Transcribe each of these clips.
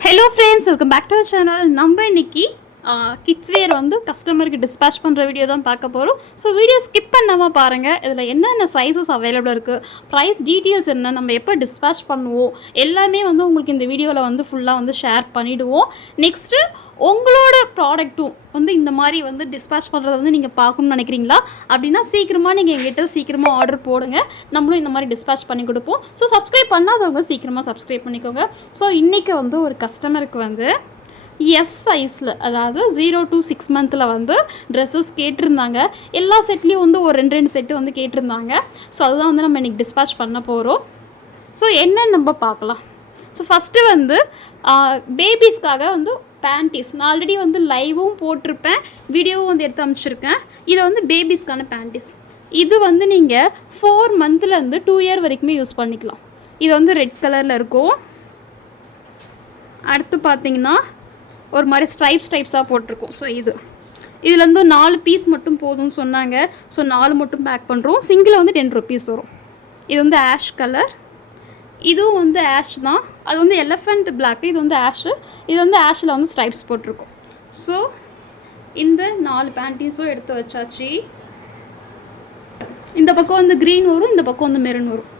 hello friends welcome back to channel நம்ம இன்னைக்கு Kids wear வந்து கஸ்டமருக்கு டிஸ்பேச் பண்ணுற வீடியோ தான் பார்க்க போகிறோம் ஸோ வீடியோ ஸ்கிப் பண்ணாமல் பாருங்கள் இதில் என்னென்ன சைஸஸ் அவைலபிள் இருக்குது ப்ரைஸ் டீட்டெயில்ஸ் என்ன? நம்ம எப்போ டிஸ்பேச் பண்ணுவோம்? எல்லாமே வந்து உங்களுக்கு இந்த வீடியோவில் வந்து ஃபுல்லாக வந்து ஷேர் பண்ணிவிடுவோம் நெக்ஸ்ட்டு உங்களோட ப்ராடக்ட்டும் வந்து இந்த மாதிரி வந்து டிஸ்பேச் பண்ணுறத வந்து நீங்கள் பார்க்கணும்னு நினைக்கிறீங்களா? அப்படின்னா சீக்கிரமாக நீங்கள் எங்கிட்ட சீக்கிரமாக ஆர்டர் போடுங்க. நம்மளும் இந்த மாதிரி டிஸ்பேச் பண்ணி கொடுப்போம். ஸோ சப்ஸ்கிரைப் பண்ணாதவங்க சீக்கிரமாக சப்ஸ்கிரைப் பண்ணிக்கோங்க. ஸோ இன்றைக்கி வந்து ஒரு கஸ்டமருக்கு வந்து எஸ் சைஸில் அதாவது ஜீரோ டு சிக்ஸ் மந்தில் வந்து ட்ரெஸ்ஸஸ் கேட்டிருந்தாங்க. எல்லா செட்லேயும் வந்து ஒரு ரெண்டு ரெண்டு செட்டு வந்து கேட்டிருந்தாங்க. ஸோ அதுதான் வந்து நம்ம இன்றைக்கி டிஸ்பேச் பண்ண போகிறோம் ஸோ என்னன்னு நம்ம பார்க்கலாம். ஸோ ஃபஸ்ட்டு வந்து பேபிஸ்க்காக வந்து பேண்டீஸ் நான் ஆல்ரெடி வந்து லைவும் போட்டிருப்பேன். வீடியோவும் வந்து எடுத்து அமைச்சிருக்கேன் இதை வந்து பேபிஸ்க்கான பேண்டீஸ் இது வந்து நீங்கள் ஃபோர் மந்த்லேருந்து டூ இயர் வரைக்குமே யூஸ் பண்ணிக்கலாம். இது வந்து ரெட் கலரில் இருக்கும். அடுத்து பார்த்தீங்கன்னா ஒரு மாதிரி ஸ்ட்ரைப் ஸ்ட்ரைப்ஸாக போட்டிருக்கோம். ஸோ இது. இதுலேருந்து நாலு பீஸ் மட்டும் போதும்னு சொன்னாங்க. ஸோ நாலு மட்டும் பேக் பண்ணுறோம் சிங்கிளில் வந்து டென் ருபீஸ் வரும். இது வந்து ஆஷ் கலர் இதுவும் வந்து ஆஷ் தான். அது வந்து எலஃபண்ட் பிளாக் இது வந்து ஆஷு இது வந்து ஆஷில் வந்து ஸ்ட்ரைப்ஸ் போட்டிருக்கோம். ஸோ இந்த நாலு பேண்டீஸும் எடுத்து வச்சாச்சு. இந்த பக்கம் வந்து க்ரீன் வரும் இந்த பக்கம் வந்து மெரூன் வரும்.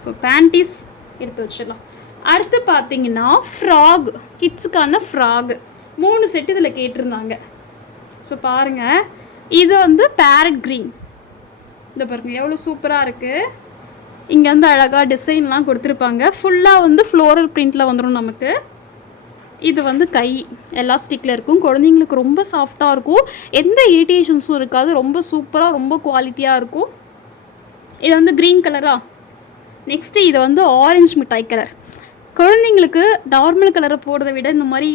ஸோ பேண்டீஸ் எடுத்து வச்சிடலாம். அடுத்து பார்த்தீங்கன்னா ஃப்ராக் கிட்ஸுக்கான ஃப்ராக் மூணு செட் இதில் கேட்டிருந்தாங்க. ஸோ பாருங்கள் இது வந்து பேரட் க்ரீன் இந்த பாருங்கள் எவ்வளோ சூப்பராக இருக்குது இங்கே வந்து அழகாக டிசைன்லாம் கொடுத்துருப்பாங்க. ஃபுல்லாக வந்து ஃப்ளோரல் பிரிண்டில் வந்துடும் நமக்கு. இது வந்து கை. எலாஸ்டிக்கில் இருக்கும். குழந்தைங்களுக்கு ரொம்ப சாஃப்டாக இருக்கும். எந்த இரிட்டேஷன்ஸும் இருக்காது. ரொம்ப சூப்பராக ரொம்ப குவாலிட்டியாக இருக்கும். இது வந்து க்ரீன் கலரா நெக்ஸ்ட்டு இது வந்து ஆரஞ்சு மிட்டாய் கலர் குழந்தைங்களுக்கு நார்மல் கலரை போடுறத விட இந்த மாதிரி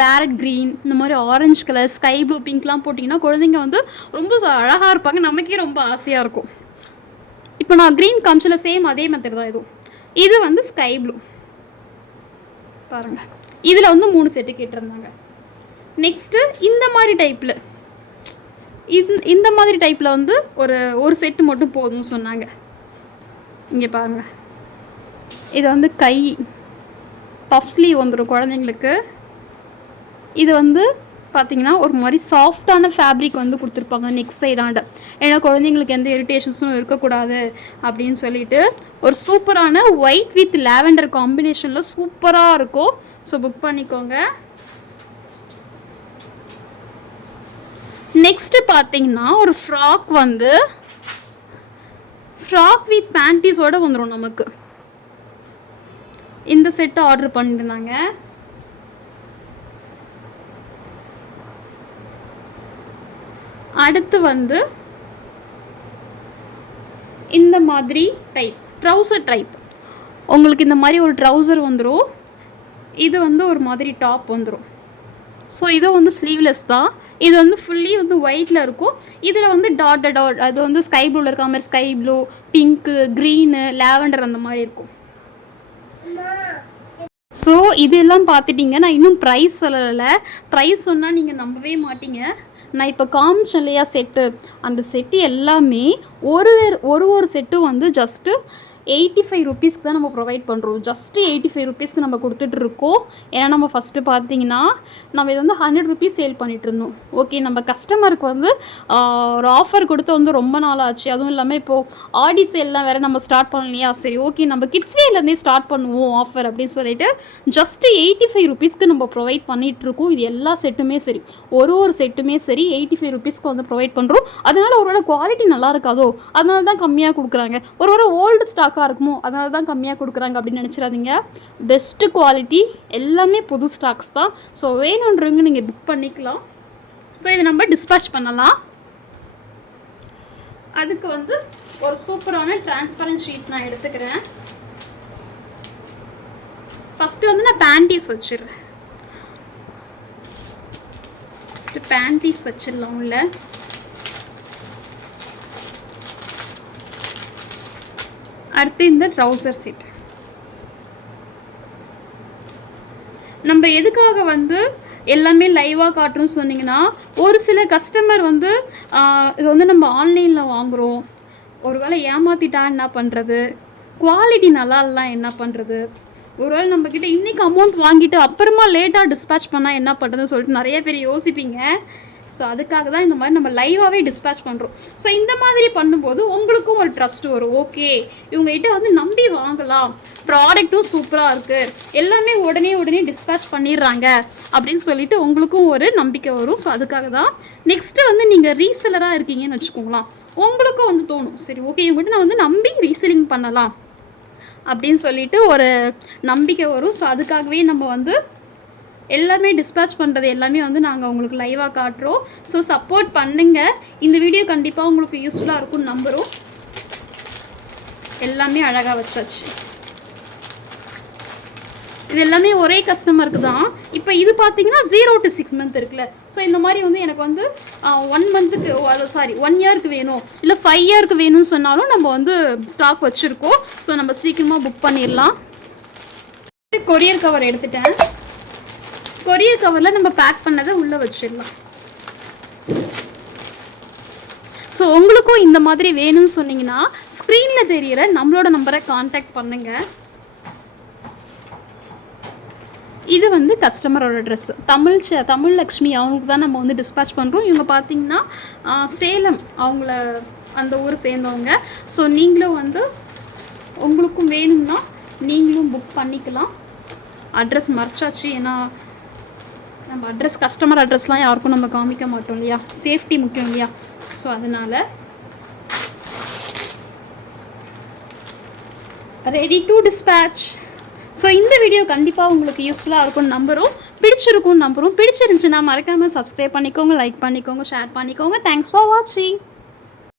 பேரட் க்ரீன் இந்த மாதிரி ஆரஞ்சு கலர் ஸ்கை ப்ளூ பிங்க்லாம் போட்டிங்கன்னா குழந்தைங்க வந்து ரொம்ப அழகாக இருப்பாங்க. நமக்கே ரொம்ப ஆசையாக இருக்கும். இப்போ நான் க்ரீன் காமிச்சில் சேம் அதே மெத்தட் தான் இதுவும் இது வந்து ஸ்கை ப்ளூ பாருங்கள் இதில் வந்து மூணு செட்டு கேட்டிருந்தாங்க. நெக்ஸ்ட்டு இந்த மாதிரி டைப்பில் இது இந்த மாதிரி டைப்பில் வந்து ஒரு ஒரு செட்டு மட்டும் போதும்னு சொன்னாங்க. இங்கே பாருங்கள் இது வந்து கை. பஃப் ஸ்லீவ் வந்துடும் குழந்தைங்களுக்கு. இது வந்து பார்த்தீங்கன்னா ஒரு மாதிரி சாஃப்டான ஃபேப்ரிக் வந்து கொடுத்துருப்பாங்க நெக் சைடாண்ட ஏன்னா குழந்தைங்களுக்கு எந்த இரிட்டேஷன்ஸும் இருக்கக்கூடாது அப்படின்னு சொல்லிட்டு ஒரு சூப்பரான ஒயிட் வித் லாவெண்டர் காம்பினேஷனில் சூப்பராக இருக்கும். ஸோ புக் பண்ணிக்கோங்க. நெக்ஸ்ட்டு பார்த்தீங்கன்னா ஒரு ஃப்ராக் வந்து ஃப்ராக் வித் பேண்டீஸோட வந்துடும் நமக்கு. இந்த செட்டு ஆர்டர் பண்ணியிருந்தாங்க. அடுத்து வந்து இந்த மாதிரி டைப் ட்ரௌசர் டைப் உங்களுக்கு இந்த மாதிரி ஒரு ட்ரௌசர் வந்துடும் இது வந்து ஒரு மாதிரி டாப் வந்துடும் ஸோ இது வந்து ஸ்லீவ்லெஸ் தான். இது வந்து ஃபுல்லி வந்து ஒயிட்டில் இருக்கும். இதில் வந்து டாட் டாட் அது வந்து ஸ்கை ப்ளூவில் இருக்க மாதிரி sky blue pink green lavender அந்த மாதிரி இருக்கும். ஸோ இதெல்லாம் பார்த்துட்டீங்க. நான் இன்னும் ப்ரைஸ் சொல்லலை. ப்ரைஸ் சொன்னால் நீங்கள் நம்பவே மாட்டீங்க. நான் இப்போ காமிச்சேன் இல்லையா செட்டு அந்த செட்டு எல்லாமே ஒரு ஒரு ஒரு செட்டும் வந்து ஜஸ்ட்டு எயிட்டி ஃபைவ் ருபீஸ்க்கு தான் நம்ம ப்ரொவைட் பண்ணுறோம் ஜஸ்ட்டு எயிட்டி ஃபைவ் ருபீஸ்க்கு நம்ம கொடுத்துட்ருக்கோம் ஏன்னா நம்ம ஃபஸ்ட்டு பார்த்தீங்கன்னா நம்ம இது வந்து ஹண்ட்ரட் ருபீஸ் சேல் பண்ணிகிட்டு இருந்தோம். ஓகே நம்ம கஸ்டமருக்கு வந்து ஒரு ஆஃபர் கொடுத்து வந்து ரொம்ப நாள் ஆச்சு. அதுவும் இல்லாமல் இப்போது ஆடி சேல்லாம் வேறு நம்ம ஸ்டார்ட் பண்ணலையா? சரி ஓகே நம்ம கிட்ஸ்வேலேருந்தே ஸ்டார்ட் பண்ணுவோம் ஆஃபர் அப்படின்னு சொல்லிட்டு ஜஸ்ட்டு எயிட்டி ஃபைவ் ருபீஸ்க்கு நம்ம ப்ரொவைட் பண்ணிகிட்ருக்கோம் இது எல்லா செட்டுமே சரி. ஒரு ஒரு செட்டுமே சரி எயிட்டி ஃபைவ் ருபீஸ்க்கு வந்து ப்ரொவைட் பண்ணுறோம் அதனால் ஒருவேளை குவாலிட்டி நல்லா இருக்காதோ? அதனால தான் கம்மியாக கொடுக்குறாங்க. ஒரு ஒரு ஓல்டு ஸ்டாக் ஸ்டாக்காக இருக்குமோ அதனால தான் கம்மியாக கொடுக்குறாங்க அப்படின்னு நினச்சிடாதீங்க. பெஸ்ட்டு குவாலிட்டி எல்லாமே புது ஸ்டாக்ஸ் தான். ஸோ வேணுன்றவங்க நீங்கள் புக் பண்ணிக்கலாம். ஸோ இதை நம்ம டிஸ்பேச் பண்ணலாம். அதுக்கு வந்து ஒரு சூப்பரான டிரான்ஸ்பரண்ட் ஷீட் நான் எடுத்துக்கிறேன். ஃபஸ்ட்டு வந்து நான் பேண்டீஸ் வச்சிடுறேன். ஃபஸ்ட்டு பேண்டீஸ் வச்சிடலாம் உள்ள அடுத்து இந்த ட்ரௌசர் செட் நம்ம எதுக்காக வந்து எல்லாமே லைவாக காட்டுறோம்னு சொன்னீங்கன்னா ஒரு சில கஸ்டமர் வந்து இது வந்து நம்ம ஆன்லைனில் வாங்குகிறோம் ஒருவேளை ஏமாற்றிட்டா என்ன பண்ணுறது குவாலிட்டி நல்லா இல்லைனா என்ன பண்ணுறது ஒருவேளை நம்மக்கிட்ட இன்றைக்கி அமௌண்ட் வாங்கிட்டு அப்புறமா லேட்டாக டிஸ்பேச் பண்ணால் என்ன பண்ணுறதுன்னு சொல்லிட்டு நிறைய பேர் யோசிப்பீங்க. ஸோ அதுக்காக தான் இந்த மாதிரி நம்ம லைவாகவே டிஸ்பேச் பண்ணுறோம் ஸோ இந்த மாதிரி பண்ணும்போது உங்களுக்கும் ஒரு ட்ரஸ்ட் வரும். ஓகே இவங்ககிட்ட வந்து நம்பி வாங்கலாம். ப்ராடக்ட்டும் சூப்பராக இருக்குது எல்லாமே உடனே உடனே டிஸ்பேச் பண்ணிடுறாங்க. அப்படின்னு சொல்லிட்டு உங்களுக்கும் ஒரு நம்பிக்கை வரும். ஸோ அதுக்காக தான் நெக்ஸ்ட்டு வந்து நீங்கள் ரீசெலராக இருக்கீங்கன்னு வச்சுக்கோங்களேன். உங்களுக்கும் வந்து தோணும். சரி ஓகே இவங்ககிட்ட நான் வந்து நம்பி ரீசெல்லிங் பண்ணலாம். அப்படின்னு சொல்லிட்டு ஒரு நம்பிக்கை வரும். ஸோ அதுக்காகவே நம்ம வந்து எல்லாமே டிஸ்பேச் பண்ணுறது எல்லாமே வந்து நாங்கள் உங்களுக்கு லைவாக காட்டுறோம். ஸோ சப்போர்ட் பண்ணுங்க. இந்த வீடியோ கண்டிப்பாக உங்களுக்கு யூஸ்ஃபுல்லாக இருக்கும்னு நம்புகிறோம் எல்லாமே அழகாக வச்சாச்சு. இது எல்லாமே ஒரே கஸ்டமருக்கு தான். இப்போ இது பார்த்தீங்கன்னா ஜீரோ டு சிக்ஸ் மந்த் இருக்குல்ல. ஸோ இந்த மாதிரி வந்து எனக்கு வந்து ஒன் மந்த்துக்கு சாரி ஒன் இயருக்கு வேணும். இல்லை ஃபைவ் இயருக்கு வேணும்னு சொன்னாலும் நம்ம வந்து ஸ்டாக் வச்சுருக்கோம். ஸோ நம்ம சீக்கிரமாக புக் பண்ணிடலாம். கொரியர் கவர் எடுத்துட்டேன். கொரியர் கவரில் நம்ம பேக் பண்ணதை உள்ளே வச்சிடலாம். ஸோ உங்களுக்கும் இந்த மாதிரி வேணும்னு சொன்னீங்கன்னா ஸ்க்ரீனில் தெரியிற நம்மளோட நம்பரை காண்டாக்ட் பண்ணுங்கள் இது வந்து கஸ்டமரோட ட்ரெஸ் தமிழ் ச தமிழ் லக்ஷ்மி அவங்களுக்கு தான் நம்ம வந்து டிஸ்பேச் பண்ணுறோம் இவங்க பார்த்தீங்கன்னா சேலம் அவங்கள அந்த ஊர் சேர்ந்தவங்க. ஸோ நீங்களும் வந்து உங்களுக்கும் வேணும்னா நீங்களும் புக் பண்ணிக்கலாம். அட்ரஸ் மறைச்சாச்சு. ஏன்னா நம்ம அட்ரஸ் கஸ்டமர் அட்ரஸ்லாம் யாருக்கும் நம்ம காமிக்க மாட்டோம் இல்லையா? சேஃப்டி முக்கியம் இல்லையா? ஸோ அதனால் ரெடி டு டிஸ்பேட்ச் ஸோ இந்த வீடியோ கண்டிப்பாக உங்களுக்கு யூஸ்ஃபுல்லாக இருக்கும்னு நம்புகிறோம் பிடிச்சிருக்கும்னு நம்புகிறோம் பிடிச்சிருந்துச்சுன்னா மறக்காமல் சப்ஸ்கிரைப் பண்ணிக்கோங்க லைக் பண்ணிக்கோங்க ஷேர் பண்ணிக்கோங்க. தேங்க்ஸ் ஃபார் வாட்சிங்